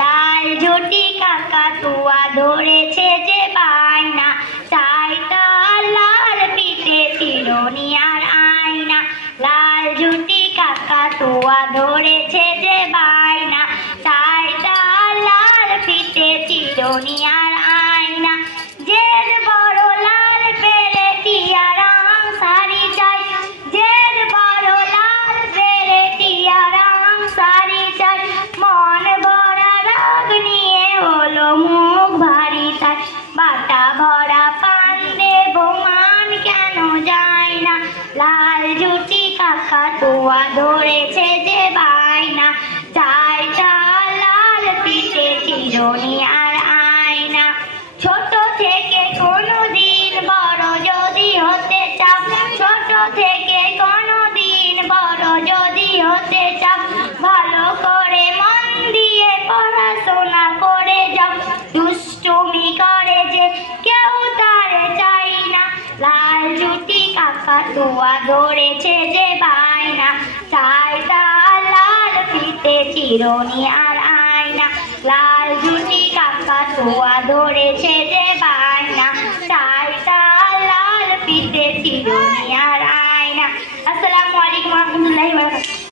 লাল ঝুটি কাকাতুয়া ধরেছে যে বায়না, চাই তার লাল পিঠে চিরুনি আর আয়না। লাল ঝুটি কাকাতুয়া ধরেছে যে বায়না, চাই তার লাল পিঠে চিরুনি আর আয়না। জেদ বড় লাল পেরে টিয়া রং শাড়ি চাই, জেদ বড় লাল পেরে টিয়া রং শাড়ি চাই। মন ভরা রাগ নিয়ে হলো মুখ ভারী তাই, বাটা ভরা পান দেবো মান কেন যায় না। লাল ঝুটি কাকাতুয়া ধরেছে যে বায়না, চাই তার লাল পিঠে চিরুনি আর আয়না। ছোট থেকে কোনোদিন বড় যদি হতে চাও, ছোট থেকে কোনোদিন বড় যদি হতে চাও, ভালো করে মন দিয়ে পড়াশোনা করে যাও। দুষ্টুমি করে যে কেউ তারে চাই না, লাল ঝুটি কাকাতুয়া ধরেছে যে বায়না, চাই তার লাল পিঠে চিরুনি আর আয়না। লাল ঝুটি কাকাতুয়া ধরেছে যে